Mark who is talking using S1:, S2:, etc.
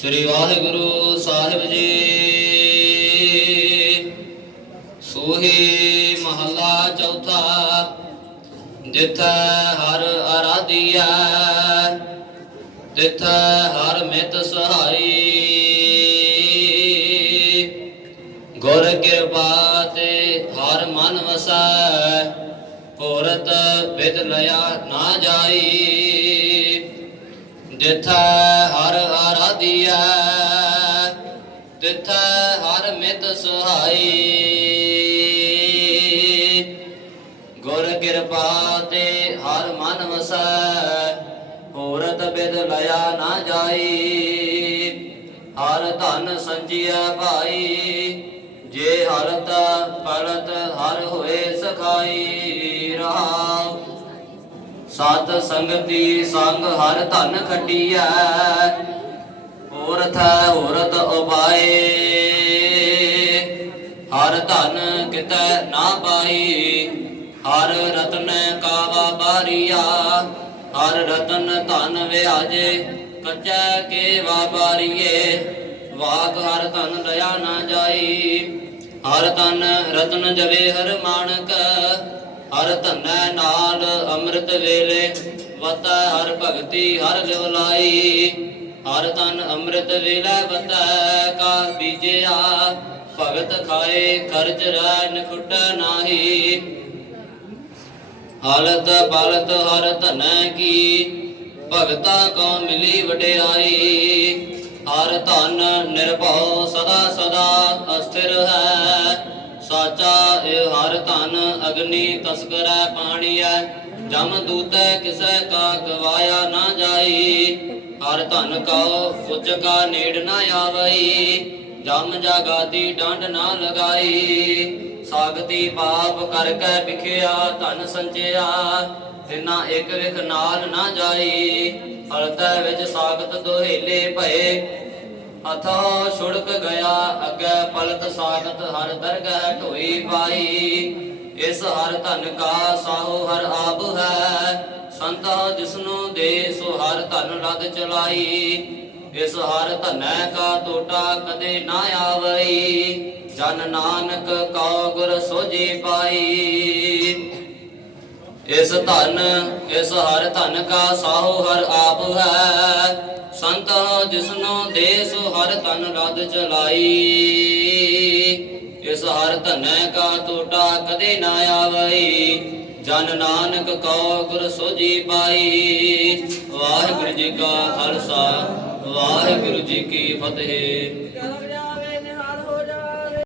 S1: ਸ੍ਰੀ ਵਾਹਿਗੁਰੂ ਸਾਹਿਬ ਜੀ। ਸੋਹੀ ਮਹੱਲਾ ਚੌਥਾ, ਜਿੱਥੈ ਹਰ ਆਰਾਧੀਐ ਤਿਥੈ ਹਰ ਮਿਤ ਸਹਾਈ। ਗੁਰ ਕਿਰਪਾ ਤੇ ਹਰ ਮਨ ਵਸੈ, ਪੂਰਤ ਵਿਦ ਲਿਆ ਨਾ ਜਾਈ। ਜਿਥੈ ਹਰ ਆਰਾਧੀਐ ਤਿਥੈ ਹਰ ਮਿਤ ਸਹਾਈ। ਗੁਰ ਕਿਰਪਾ ਤੇ ਹਰ ਮਨ ਵਸੈ ਪੂਰਤ ਬਿਦ ਲਿਆ ਨਾ ਜਾਈ। ਹਰ ਧਨ ਸੰਜੀਐ ਭਾਈ, ਜੇ ਹਰਤ ਪਲਤ ਹਰ ਹੋਏ ਸਖਾਈ। ਸਤ ਸੰਗਤੀ ਸੰਗ ਹਰ ਧਨ ਖਟੀਐ, ਹੋਰਥ ਔਰਤ ਉਬਾਏ ਹਰ ਧਨ ਕਿਤੈ ਨਾ ਪਾਈ, ਹਰ ਰਤਨ ਕਾਵਾ ਬਾਰੀਆ। ਹਰ ਰਤਨ ਧਨ ਵਿਆਜੇ, ਕੱਚੈ ਕੇ ਵਾਪਾਰੀਏ ਵਾਕ ਹਰ ਧਨ ਦਇਆ ਨਾ ਜਾਈ, ਹਰ ਧਨ ਰਤਨ ਜਵੇ ਹਰ ਮਾਨਕ ਹਰ ਧਨੈ ਨਾਲ ਅੰਮ੍ਰਿਤ ਵੇਲੇ, ਵਤੈ ਹਰ ਭਗਤੀ ਹਰ ਲਿਵ ਹਰ ਤਨ ਅੰਮ੍ਰਿਤ ਵੇਲੇ ਵਤੈ ਕਾ ਬੀਜਿਆ, ਭਗਤ ਖਾਏ ਖਰਚ ਰਹਿ ਨਖੁੱਟ ਨਾਹੀ। ਹਾਲਤ ਪਾਲਤ ਹਰ ਧਨੈ ਕੀ, ਭਗਤਾ ਕੋ ਮਿਲੀ ਵਡਿਆਈ। ਹਰ ਧਨ ਨਿਰਭਉ ਸਦਾ ਸਦਾ ਅਸਥਿਰ ਹੈ ਇਹ ਧਨ ਅਗਨੀ ਤਸਕਰੈ ਪਾਣੀਐ, ਜਮ ਦੂਤੈ ਕਿਸੈ ਕਾ ਗਵਾਇਆ ਨਾ ਜਾਈ। ਹਰ ਧਨ ਕਉ ਫੁਜ ਕਾ ਨੇੜ ਨਾ ਆਵਈ, ਜਮ ਜਗਾਤੀ ਡੰਡ ਨਾ ਲਗਾਈ। ਸਾਗਤੀ ਪਾਪ ਕਰ ਕੇ ਵਿਖਿਆ ਧਨ ਸੰਚਿਆ ਤਿਨਾ ਇੱਕ ਵਿਖ ਨਾਲ ਨਾ ਜਾਈ। ਹਲਤੈ ਵਿੱਚ ਸਾਗਤ ਦੋਹੇਲੇ ਭਏ ਅਥਾ ਛੁੜਕ ਗਿਆ, ਅੱਗੇ ਪਲਤ ਸਾਗਤ ਹਰ ਦਰਗਹਿ ਢੋਈ ਪਾਈ। ਇਸ ਹਰ ਧਨ ਕਾ ਸਾਹੋ ਹਰ ਆਪ ਹੈ, ਸੰਤਾ ਜਿਸਨੂੰ ਦੇ ਸੋ ਹਰ ਧਨ ਲਦ ਚਲਾਈ। ਇਸ ਹਰ ਧਨੈ ਕਾ ਟੋਟਾ ਕਦੇ ਨਾ ਆਵਈ, ਜਨ ਨਾਨਕ ਕਉ ਗੁਰ ਸੋਜੀ ਪਾਈ। ਇਸ ਧਨ, ਇਸ ਹਰ ਧਨ ਕਾ ਸਾਹੋ ਹਰ ਆਪ ਹੈ। ਸੰਤ ਜਿਸਨੋ ਦੇ ਹਰ ਧਨ ਰਦ ਚਲਾਈ। ਇਸ ਹਰ ਧਨੈ ਕਾ ਟੋਟਾ ਕਦੇ ਨਾ ਆਵਈ। ਜਨ ਨਾਨਕ ਕਉ ਗੁਰ ਸੋਜੀ ਪਾਈ। ਵਾਹਿਗੁਰੂ ਜੀ ਕਾ ਖਾਲਸਾ, ਵਾਹਿਗੁਰੂ ਜੀ ਕੀ ਫਤਿਹ।